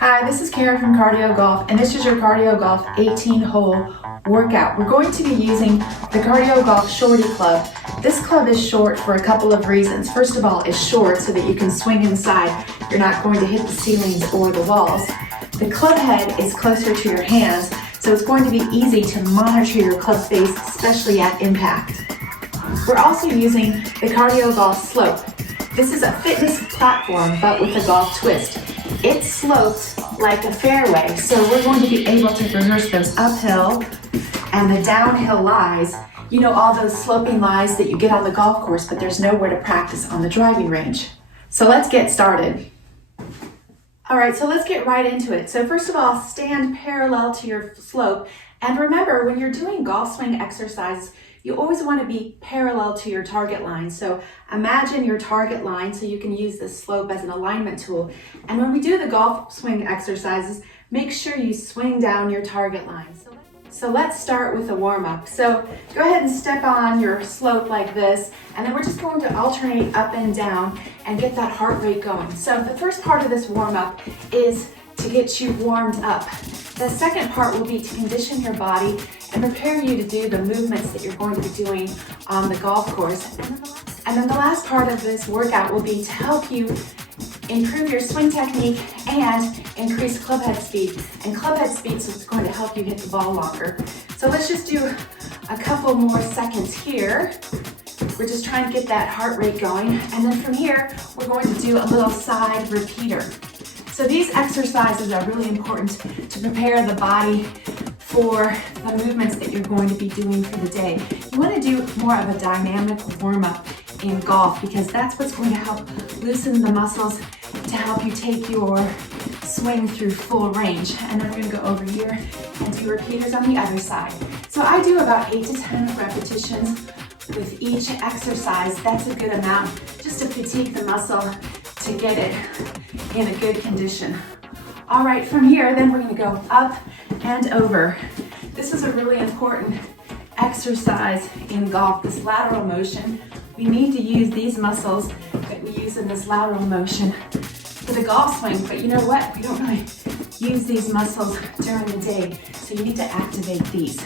Hi, this is Karen from CardioGolf, and this is your CardioGolf 18-hole workout. We're going to be using the CardioGolf SHORTEE club. This club is short for a couple of reasons. First of all, it's short so that you can swing inside. You're not going to hit the ceilings or the walls. The club head is closer to your hands, so it's going to be easy to monitor your club face, especially at impact. We're also using the CardioGolf slope. This is a fitness platform, but with a golf twist. It's sloped like a fairway, so we're going to be able to rehearse those uphill and the downhill lies. You know, all those sloping lies that you get on the golf course, but there's nowhere to practice on the driving range. So let's get started. All right, so let's get right into it. So first of all, stand parallel to your slope. And remember, when you're doing golf swing exercises, you always want to be parallel to your target line. So imagine your target line so you can use the slope as an alignment tool. And when we do the golf swing exercises, make sure you swing down your target line. So let's start with a warm-up. So go ahead and step on your slope like this, and then we're just going to alternate up and down and get that heart rate going. So the first part of this warm-up is to get you warmed up. The second part will be to condition your body and prepare you to do the movements that you're going to be doing on the golf course. And then the last part of this workout will be to help you improve your swing technique and increase club head speed. And club head speed is going to help you hit the ball longer. So let's just do a couple more seconds here. We're just trying to get that heart rate going. And then from here, we're going to do a little side repeater. So these exercises are really important to prepare the body for the movements that you're going to be doing for the day. You want to do more of a dynamic warm-up in golf because that's what's going to help loosen the muscles to help you take your swing through full range. And then we're going to go over here and do repeaters on the other side. So I do about 8 to 10 repetitions with each exercise. That's a good amount just to fatigue the muscle to get it in a good condition. All right, from here, then we're going to go up and over. This is a really important exercise in golf, this lateral motion. We need to use these muscles that we use in this lateral motion for the golf swing, but you know what? We don't really use these muscles during the day, so you need to activate these.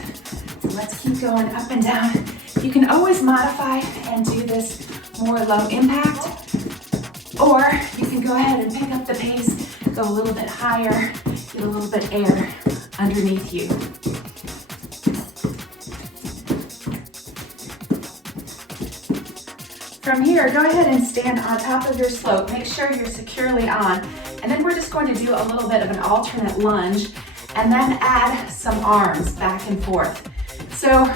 So let's keep going up and down. You can always modify and do this more low impact, or you can go ahead and pick up the pace, go a little bit higher, get a little bit air underneath you. From here, go ahead and stand on top of your slope. Make sure you're securely on. And then we're just going to do a little bit of an alternate lunge and then add some arms back and forth. So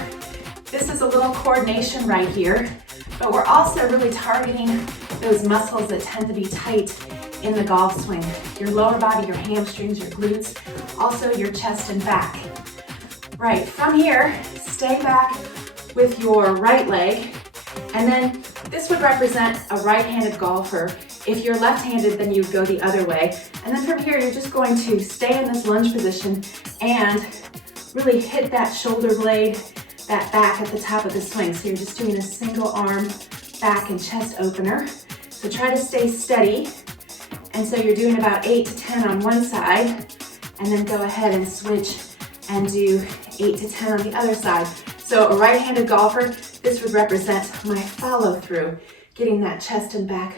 this is a little coordination right here, but we're also really targeting those muscles that tend to be tight in the golf swing. Your lower body, your hamstrings, your glutes, also your chest and back. Right, from here, stay back with your right leg, and then this would represent a right-handed golfer. If you're left-handed, then you'd go the other way. And then from here, you're just going to stay in this lunge position and really hit that shoulder blade, that back at the top of the swing. So you're just doing a single arm back and chest opener. So try to stay steady. And so you're doing about 8 to 10 on one side, and then go ahead and switch and do 8 to 10 on the other side. So a right-handed golfer, this would represent my follow-through, getting that chest and back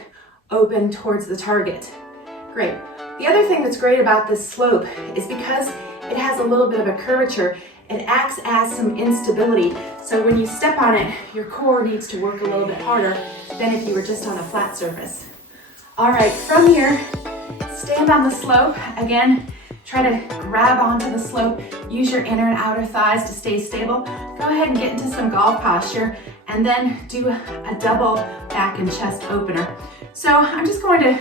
open towards the target. Great. The other thing that's great about this slope is because it has a little bit of a curvature, it acts as some instability. So when you step on it, your core needs to work a little bit harder than if you were just on a flat surface. All right, from here, stand on the slope. Again, try to grab onto the slope. Use your inner and outer thighs to stay stable. Go ahead and get into some golf posture and then do a double back and chest opener. So I'm just going to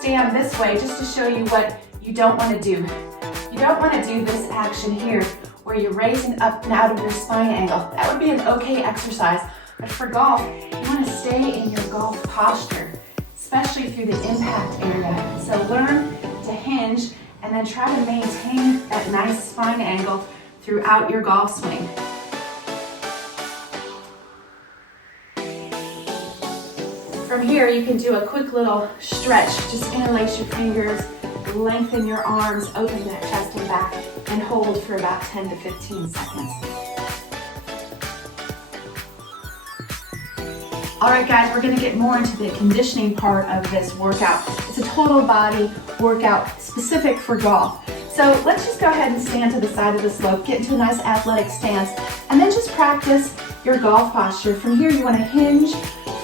stand this way just to show you what you don't want to do. You don't want to do this action here where you're raising up and out of your spine angle. That would be an okay exercise, but for golf, you want to stay in your golf posture, especially through the impact area. So learn to hinge and then try to maintain that nice spine angle throughout your golf swing. From here, you can do a quick little stretch. Just interlace your fingers, lengthen your arms, open that chest and back, and hold for about 10 to 15 seconds. All right, guys, we're gonna get more into the conditioning part of this workout. It's a total body workout specific for golf. So let's just go ahead and stand to the side of the slope, get into a nice athletic stance, and then just practice your golf posture. From here, you wanna hinge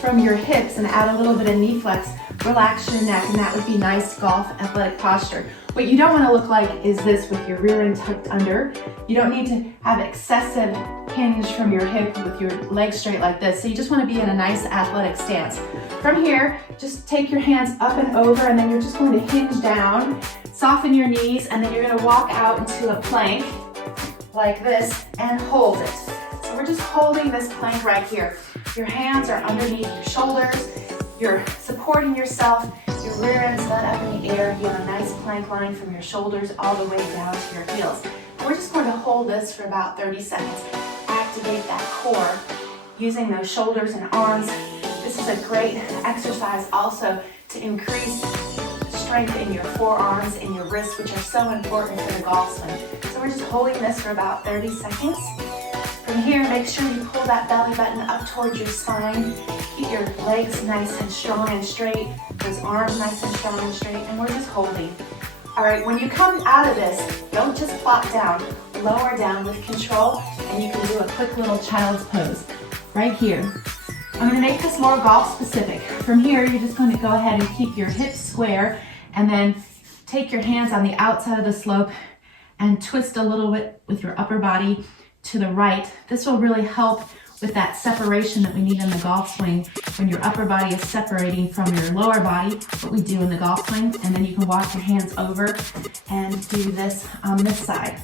from your hips and add a little bit of knee flex. Relax your neck, and that would be nice golf athletic posture. What you don't wanna look like is this with your rear end tucked under. You don't need to have excessive hinge from your hip with your legs straight like this. So you just wanna be in a nice athletic stance. From here, just take your hands up and over, and then you're just going to hinge down, soften your knees, and then you're gonna walk out into a plank like this and hold it. So we're just holding this plank right here. Your hands are underneath your shoulders. You're supporting yourself. Your rear end's not up in the air. You have a nice plank line from your shoulders all the way down to your heels. And we're just going to hold this for about 30 seconds. Activate that core using those shoulders and arms. This is a great exercise also to increase strength in your forearms and your wrists, which are so important for the golf swing. So we're just holding this for about 30 seconds. From here, make sure you pull that belly button up towards your spine. Keep your legs nice and strong and straight, those arms nice and strong and straight, and we're just holding. All right, when you come out of this, don't just plop down, lower down with control, and you can do a quick little child's pose right here. I'm gonna make this more golf specific. From here, you're just gonna go ahead and keep your hips square, and then take your hands on the outside of the slope and twist a little bit with your upper body to the right. This will really help with that separation that we need in the golf swing when your upper body is separating from your lower body, what we do in the golf swing, and then you can walk your hands over and do this on this side.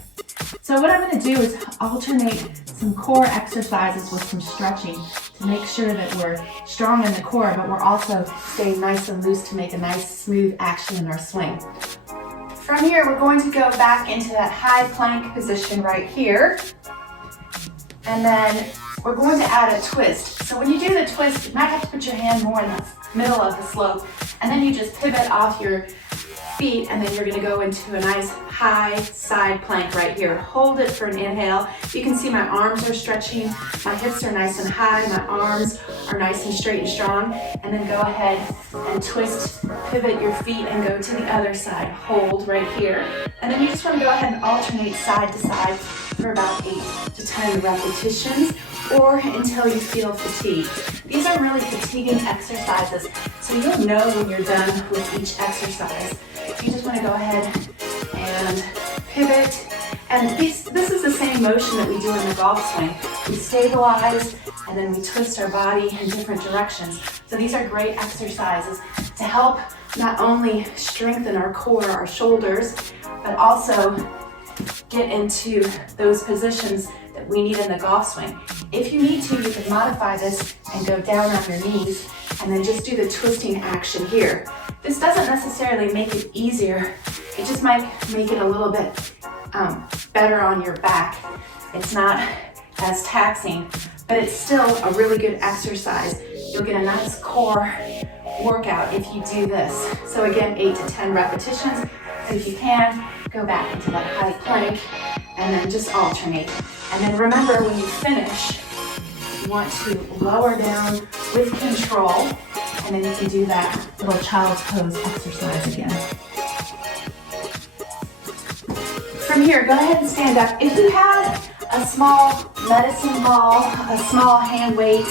So what I'm going to do is alternate some core exercises with some stretching to make sure that we're strong in the core, but we're also staying nice and loose to make a nice smooth action in our swing. From here, we're going to go back into that high plank position right here. And then we're going to add a twist. So when you do the twist, you might have to put your hand more in the middle of the slope, and then you just pivot off your feet, and then you're gonna go into a nice high side plank right here. Hold it for an inhale. You can see my arms are stretching, my hips are nice and high, my arms are nice and straight and strong, and then go ahead and twist, pivot your feet and go to the other side. Hold right here. And then you just wanna go ahead and alternate side to side for about 8 to 10 repetitions, or until you feel fatigued. These are really fatiguing exercises, so you'll know when you're done with each exercise. You just want to go ahead and pivot, and this is the same motion that we do in the golf swing. We stabilize, and then we twist our body in different directions. So these are great exercises to help not only strengthen our core, our shoulders, but also get into those positions that we need in the golf swing. If you need to, you can modify this and go down on your knees and then just do the twisting action here. This doesn't necessarily make it easier, it just might make it a little bit better on your back. It's not as taxing, but it's still a really good exercise. You'll get a nice core workout if you do this. So again, 8 to 10 repetitions. So if you can, go back into that high plank and then just alternate. And then remember, when you finish, you want to lower down with control, and then you can do that little child's pose exercise again. From here, go ahead and stand up. If you have a small medicine ball, a small hand weight,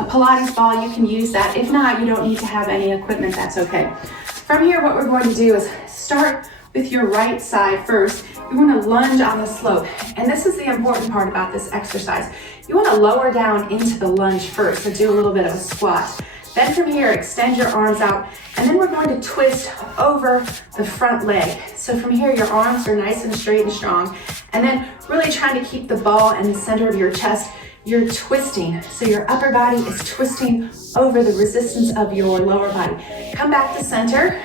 a Pilates ball, you can use that. If not, you don't need to have any equipment, that's okay. From here, what we're going to do is start with your right side first. You want to lunge on the slope, and this is the important part about this exercise. You want to lower down into the lunge first, so do a little bit of a squat. Then from here, extend your arms out, and then we're going to twist over the front leg. So from here, your arms are nice and straight and strong, and then really trying to keep the ball in the center of your chest. You're twisting, so your upper body is twisting over the resistance of your lower body. Come back to center,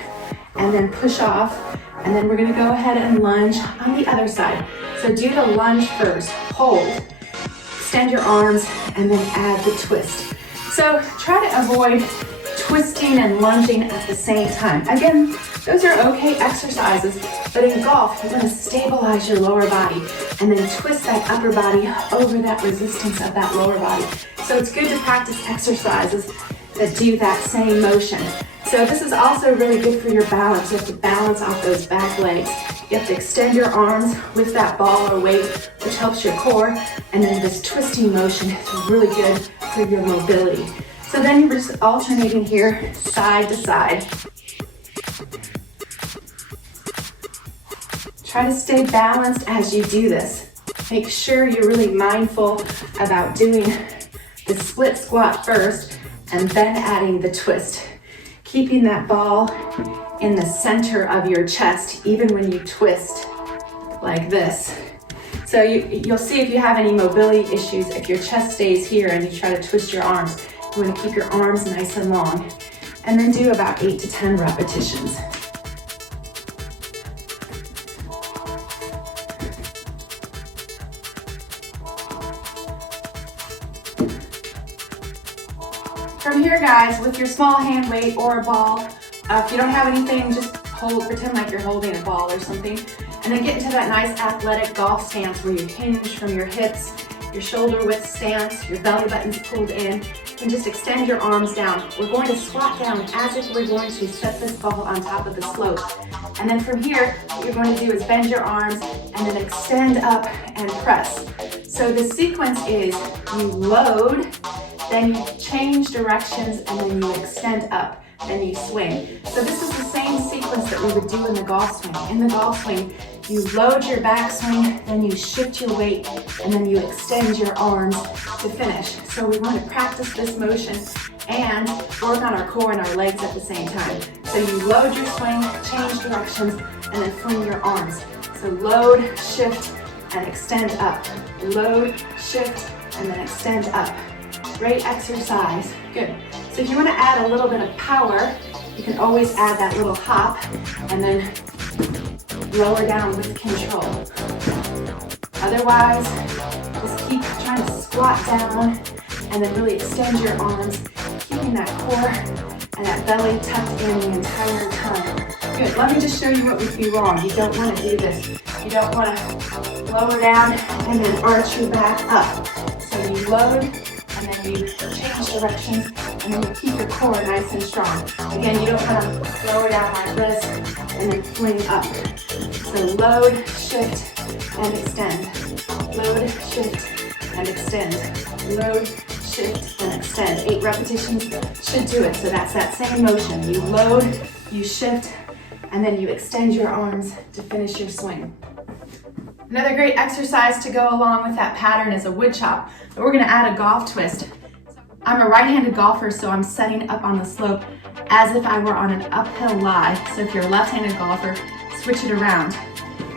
and then push off, and then we're gonna go ahead and lunge on the other side. So do the lunge first, hold, extend your arms, and then add the twist. So try to avoid twisting and lunging at the same time. Again, those are okay exercises, but in golf, you want to stabilize your lower body and then twist that upper body over that resistance of that lower body. So it's good to practice exercises that do that same motion. So this is also really good for your balance. You have to balance off those back legs. You have to extend your arms with that ball or weight, which helps your core. And then this twisting motion is really good for your mobility. So then you're just alternating here, side to side. Try to stay balanced as you do this. Make sure you're really mindful about doing the split squat first and then adding the twist. Keeping that ball in the center of your chest, even when you twist like this. So you'll see if you have any mobility issues, if your chest stays here and you try to twist your arms, you want to keep your arms nice and long. And then do about 8 to 10 repetitions. From here, guys, with your small hand weight or a ball, if you don't have anything, just pretend like you're holding a ball or something, and then get into that nice athletic golf stance where you hinge from your hips, your shoulder width stance, your belly button's pulled in, and just extend your arms down. We're going to squat down as if we're going to set this ball on top of the slope. And then from here, what you're going to do is bend your arms and then extend up and press. So the sequence is you load, then you change directions, and then you extend up, then you swing. So this is the same sequence that we would do in the golf swing. In the golf swing, you load your backswing, then you shift your weight, and then you extend your arms to finish. So we want to practice this motion and work on our core and our legs at the same time. So you load your swing, change directions, and then fling your arms. So load, shift, and extend up. Load, shift, and then extend up. Great exercise. Good. So if you want to add a little bit of power, you can always add that little hop and then lower down with control. Otherwise, just keep trying to squat down and then really extend your arms, keeping that core and that belly tucked in the entire time. Good. Let me just show you what would be wrong. You don't want to do this. You don't want to lower down and then arch your back up. So you load, and then you change directions, and then you keep your core nice and strong. Again, you don't want to lower down like this and then fling up. So load, shift, and extend. Load, shift, and extend. Load, shift, and extend. 8 repetitions should do it. So that's that same motion. You load, you shift, and then you extend your arms to finish your swing. Another great exercise to go along with that pattern is a wood chop, but we're gonna add a golf twist. I'm a right-handed golfer, so I'm setting up on the slope as if I were on an uphill lie. So if you're a left-handed golfer, switch it around.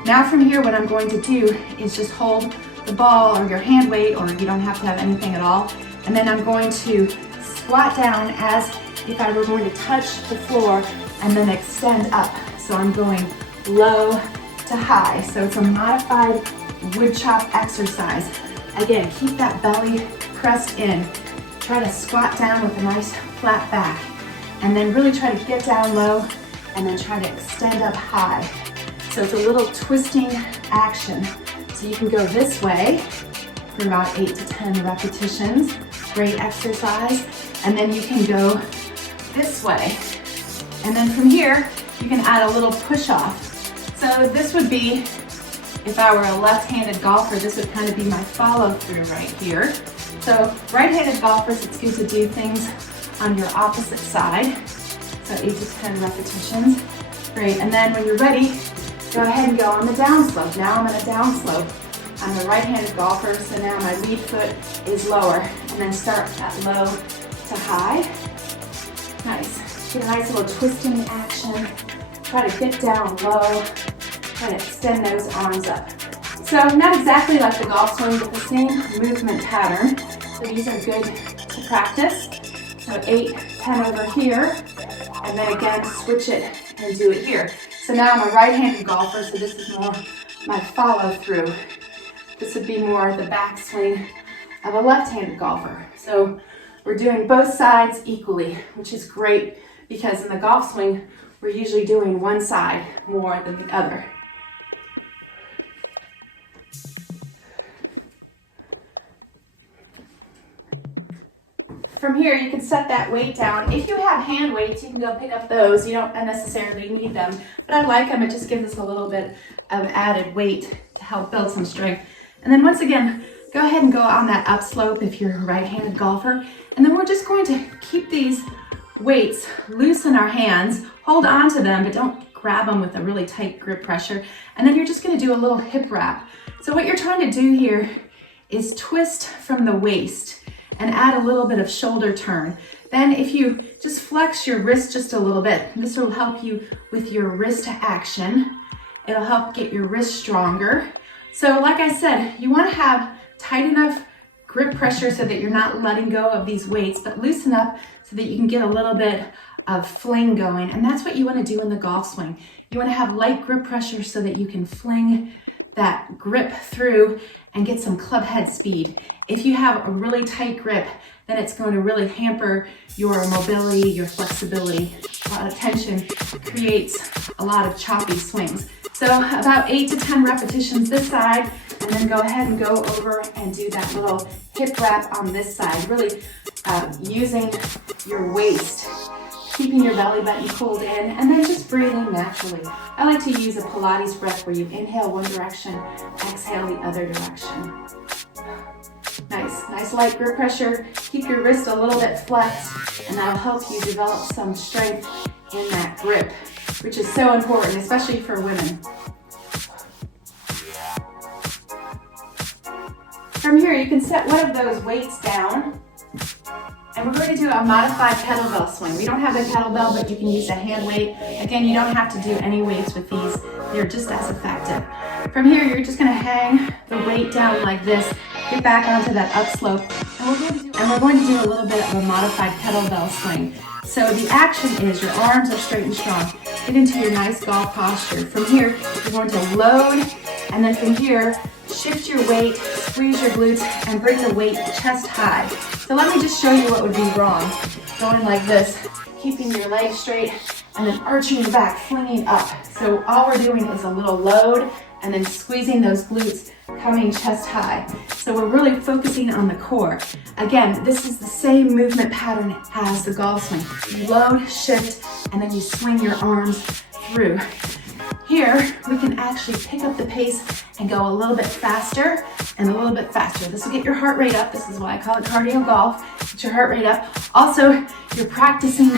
Now from here, what I'm going to do is just hold the ball or your hand weight, or you don't have to have anything at all, and then I'm going to squat down as if I were going to touch the floor and then extend up. So I'm going low to high. So it's a modified wood chop exercise. Again, keep that belly pressed in. Try to squat down with a nice flat back. And then really try to get down low and then try to extend up high. So it's a little twisting action. So you can go this way for about 8 to 10 repetitions. Great exercise. And then you can go this way. And then from here, you can add a little push off. So this would be, if I were a left-handed golfer, this would kind of be my follow-through right here. So right-handed golfers, it's good to do things on your opposite side. So 8 to 10 repetitions. Great, and then when you're ready, go ahead and go on the downslope. Now I'm on a downslope. I'm a right-handed golfer, so now my lead foot is lower. And then start at low to high. Nice. Get a nice little twisting action. Try to get down low, try to extend those arms up. So not exactly like the golf swing, but the same movement pattern. So these are good to practice. So 8, 10 over here, and then again switch it and do it here. So now I'm a right-handed golfer, so this is more my follow through. This would be more the backswing of a left-handed golfer. So we're doing both sides equally, which is great because in the golf swing, we're usually doing one side more than the other. From here, you can set that weight down. If you have hand weights, you can go pick up those. You don't necessarily need them, but I like them. It just gives us a little bit of added weight to help build some strength. And then once again, go ahead and go on that upslope if you're a right-handed golfer. And then we're just going to keep these weights loose in our hands, hold on to them, but don't grab them with a really tight grip pressure. And then you're just gonna do a little hip wrap. So what you're trying to do here is twist from the waist and add a little bit of shoulder turn. Then if you just flex your wrist just a little bit, this will help you with your wrist action. It'll help get your wrist stronger. So like I said, you wanna have tight enough grip pressure so that you're not letting go of these weights, but loosen up so that you can get a little bit of fling going. And that's what you wanna do in the golf swing. You wanna have light grip pressure so that you can fling that grip through and get some club head speed. If you have a really tight grip, then it's going to really hamper your mobility, your flexibility. A lot of tension creates a lot of choppy swings. So about 8 to 10 repetitions this side, and then go ahead and go over and do that little hip wrap on this side, really using your waist, keeping your belly button pulled in, and then just breathing naturally. I like to use a Pilates breath where you inhale one direction, exhale the other direction. Nice light grip pressure. Keep your wrist a little bit flexed, and that'll help you develop some strength in that grip, which is so important, especially for women. From here, you can set one of those weights down, and we're going to do a modified kettlebell swing. We don't have a kettlebell, but you can use a hand weight. Again, you don't have to do any weights with these. They're just as effective. From here, you're just going to hang the weight down like this, get back onto that upslope, and we're going to do a little bit of a modified kettlebell swing. So the action is your arms are straight and strong. Get into your nice golf posture. From here, you're going to load, and then from here, shift your weight, squeeze your glutes, and bring the weight chest high. So let me just show you what would be wrong. Going like this, keeping your legs straight, and then arching your back, flinging up. So all we're doing is a little load, and then squeezing those glutes, coming chest high. So we're really focusing on the core. Again, this is the same movement pattern as the golf swing. You load, shift, and then you swing your arms through. Here, we can actually pick up the pace and go a little bit faster and a little bit faster. This will get your heart rate up. This is why I call it cardio golf. Get your heart rate up. Also, you're practicing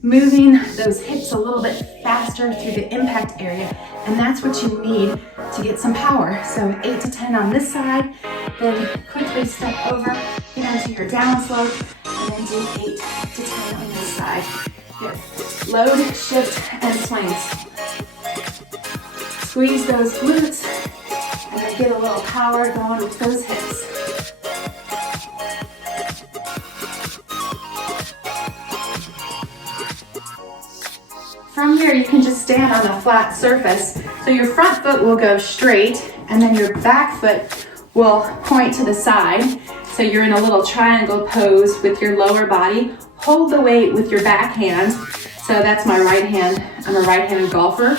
moving those hips a little bit faster through the impact area, and that's what you need to get some power. So 8 to 10 on this side, then quickly step over, get onto your down slope, and then do 8 to 10 on this side. Good. Load, shift, and swings. Squeeze those glutes, and then get a little power going with those hips. From here, you can just stand on a flat surface. So your front foot will go straight, and then your back foot will point to the side. So you're in a little triangle pose with your lower body. Hold the weight with your back hand. So that's my right hand. I'm a right-handed golfer.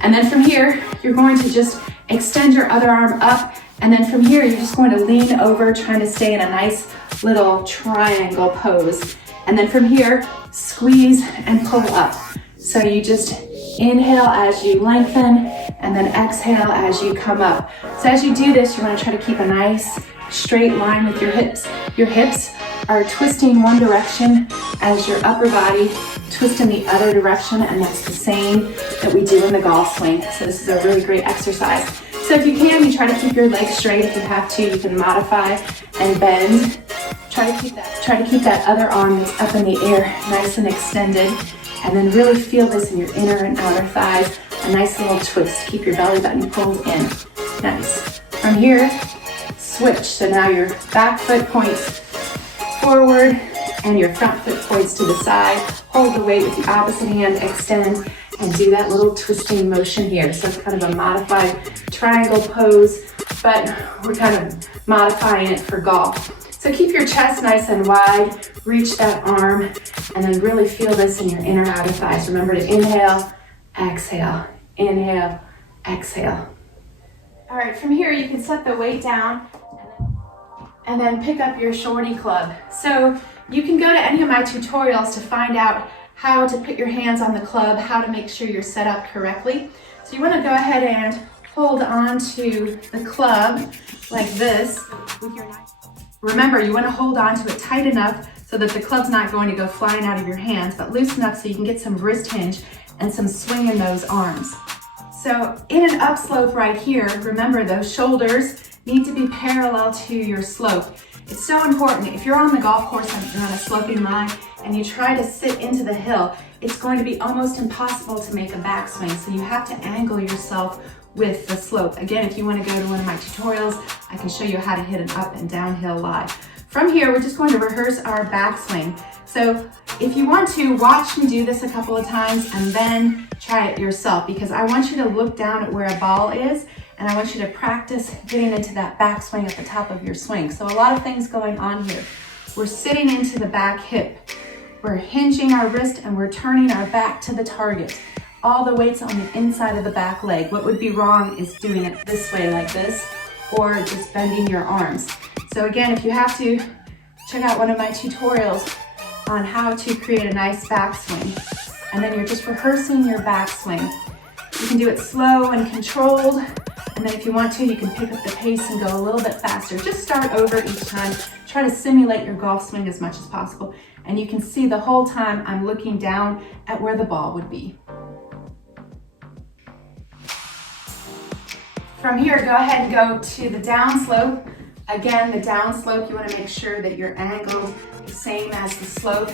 And then from here, you're going to just extend your other arm up. And then from here, you're just going to lean over, trying to stay in a nice little triangle pose. And then from here, squeeze and pull up. So you just inhale as you lengthen, and then exhale as you come up. So as you do this, you want to try to keep a nice straight line with your hips. Your hips are twisting one direction as your upper body twists in the other direction, and that's the same that we do in the golf swing. So this is a really great exercise. So if you can, you try to keep your legs straight. If you have to, you can modify and bend. Try to keep that other arm that's up in the air nice and extended. And then really feel this in your inner and outer thighs. A nice little twist. Keep your belly button pulled in. Nice. From here, switch. So now your back foot points forward and your front foot points to the side. Hold the weight with the opposite hand, extend, and do that little twisting motion here. So it's kind of a modified triangle pose, but we're kind of modifying it for golf. So keep your chest nice and wide, reach that arm, and then really feel this in your inner outer thighs. Remember to inhale, exhale, inhale, exhale. All right, from here you can set the weight down and then pick up your shorty club. So you can go to any of my tutorials to find out how to put your hands on the club, how to make sure you're set up correctly. So you want to go ahead and hold on to the club like this with your knife. Remember, you want to hold on to it tight enough so that the club's not going to go flying out of your hands, but loose enough so you can get some wrist hinge and some swing in those arms. So in an upslope right here, remember those shoulders need to be parallel to your slope. It's so important. If you're on the golf course and on a sloping line and you try to sit into the hill, it's going to be almost impossible to make a backswing. So you have to angle yourself with the slope. Again, if you want to go to one of my tutorials, I can show you how to hit an up and downhill lie. From here, we're just going to rehearse our backswing. So if you want to, watch me do this a couple of times and then try it yourself, because I want you to look down at where a ball is and I want you to practice getting into that backswing at the top of your swing. So a lot of things going on here. We're sitting into the back hip. We're hinging our wrist and we're turning our back to the target. All the weight's on the inside of the back leg. What would be wrong is doing it this way like this, or just bending your arms. So again, if you have to, check out one of my tutorials on how to create a nice backswing. And then you're just rehearsing your backswing. You can do it slow and controlled. And then if you want to, you can pick up the pace and go a little bit faster. Just start over each time. Try to simulate your golf swing as much as possible. And you can see the whole time I'm looking down at where the ball would be. From here, go ahead and go to the downslope. Again, the downslope, you want to make sure that you're angled the same as the slope,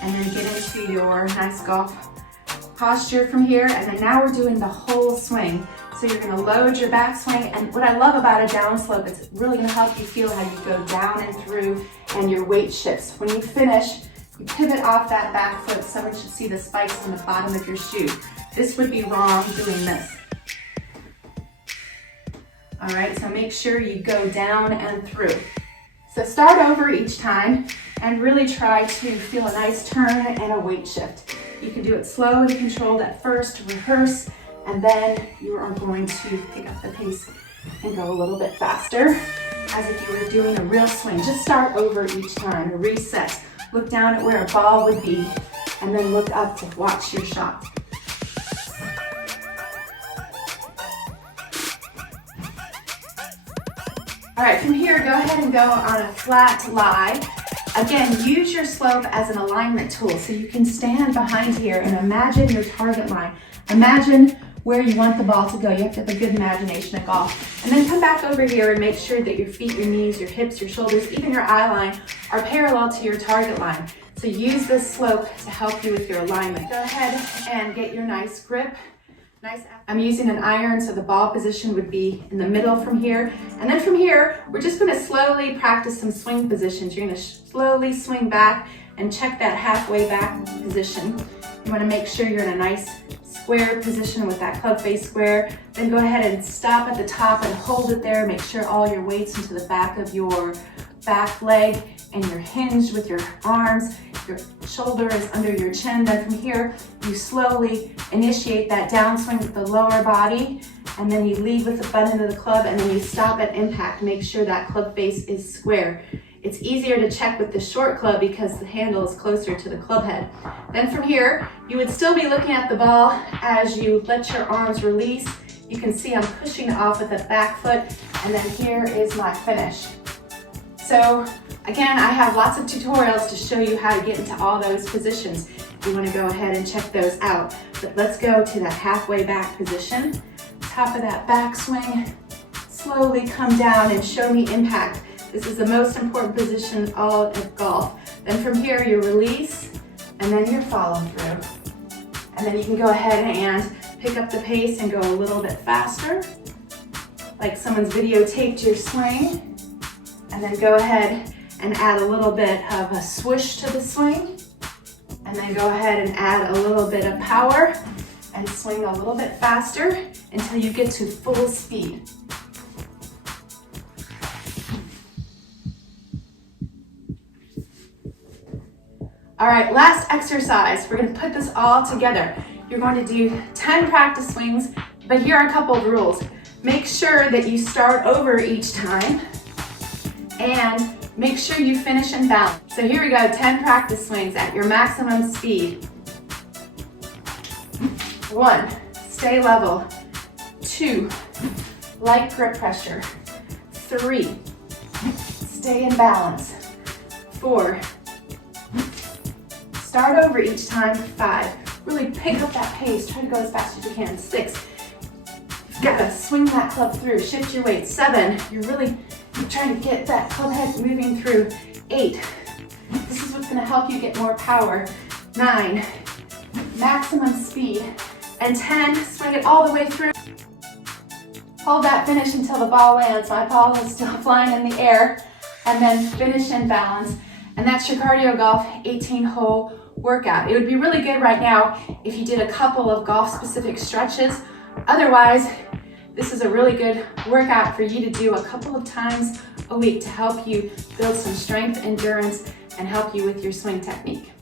and then get into your nice golf posture from here. And then now we're doing the whole swing. So you're going to load your backswing, and what I love about a downslope, it's really going to help you feel how you go down and through and your weight shifts. When you finish, you pivot off that back foot. Someone should see the spikes on the bottom of your shoe. This would be wrong doing this. All right, so make sure you go down and through. So start over each time and really try to feel a nice turn and a weight shift. You can do it slow and controlled at first, rehearse, and then you are going to pick up the pace and go a little bit faster, as if you were doing a real swing. Just start over each time, reset. Look down at where a ball would be, and then look up to watch your shot. All right, from here, go ahead and go on a flat lie. Again, use your slope as an alignment tool, so you can stand behind here and imagine your target line. Imagine where you want the ball to go. You have to have a good imagination at golf. And then come back over here and make sure that your feet, your knees, your hips, your shoulders, even your eye line are parallel to your target line. So use this slope to help you with your alignment. Go ahead and get your nice grip. I'm using an iron, so the ball position would be in the middle from here. And then from here, we're just going to slowly practice some swing positions. You're going to slowly swing back and check that halfway back position. You want to make sure you're in a nice square position with that club face square. Then go ahead and stop at the top and hold it there. Make sure all your weight's into the back of your back leg and you're hinged with your arms. Your shoulder is under your chin. Then from here, you slowly initiate that downswing with the lower body, and then you lead with the butt end of the club, and then you stop at impact. Make sure that club face is square. It's easier to check with the short club because the handle is closer to the club head. Then from here, you would still be looking at the ball as you let your arms release. You can see I'm pushing off with the back foot, and then here is my finish. So again, I have lots of tutorials to show you how to get into all those positions. You want to go ahead and check those out. But let's go to that halfway back position. Top of that backswing. Slowly come down and show me impact. This is the most important position in all of golf. Then from here, you release, and then your follow through. And then you can go ahead and pick up the pace and go a little bit faster, like someone's videotaped your swing. And then go ahead and add a little bit of a swoosh to the swing. And then go ahead and add a little bit of power and swing a little bit faster until you get to full speed. All right, last exercise. We're gonna put this all together. You're going to do 10 practice swings, but here are a couple of rules. Make sure that you start over each time and make sure you finish in balance. So here we go, 10 practice swings at your maximum speed. 1, stay level. 2, light grip pressure. 3, stay in balance. 4, start over each time. 5, really pick up that pace. Try to go as fast as you can. 6, you've got to swing that club through. Shift your weight. 7, you're really trying to get that club head moving through. 8, this is what's going to help you get more power. 9, maximum speed. And 10, swing it all the way through. Hold that finish until the ball lands. My ball is still flying in the air. And then finish in balance. And that's your CardioGolf 18-hole workout. It would be really good right now if you did a couple of golf-specific stretches. Otherwise, this is a really good workout for you to do a couple of times a week to help you build some strength, endurance, and help you with your swing technique.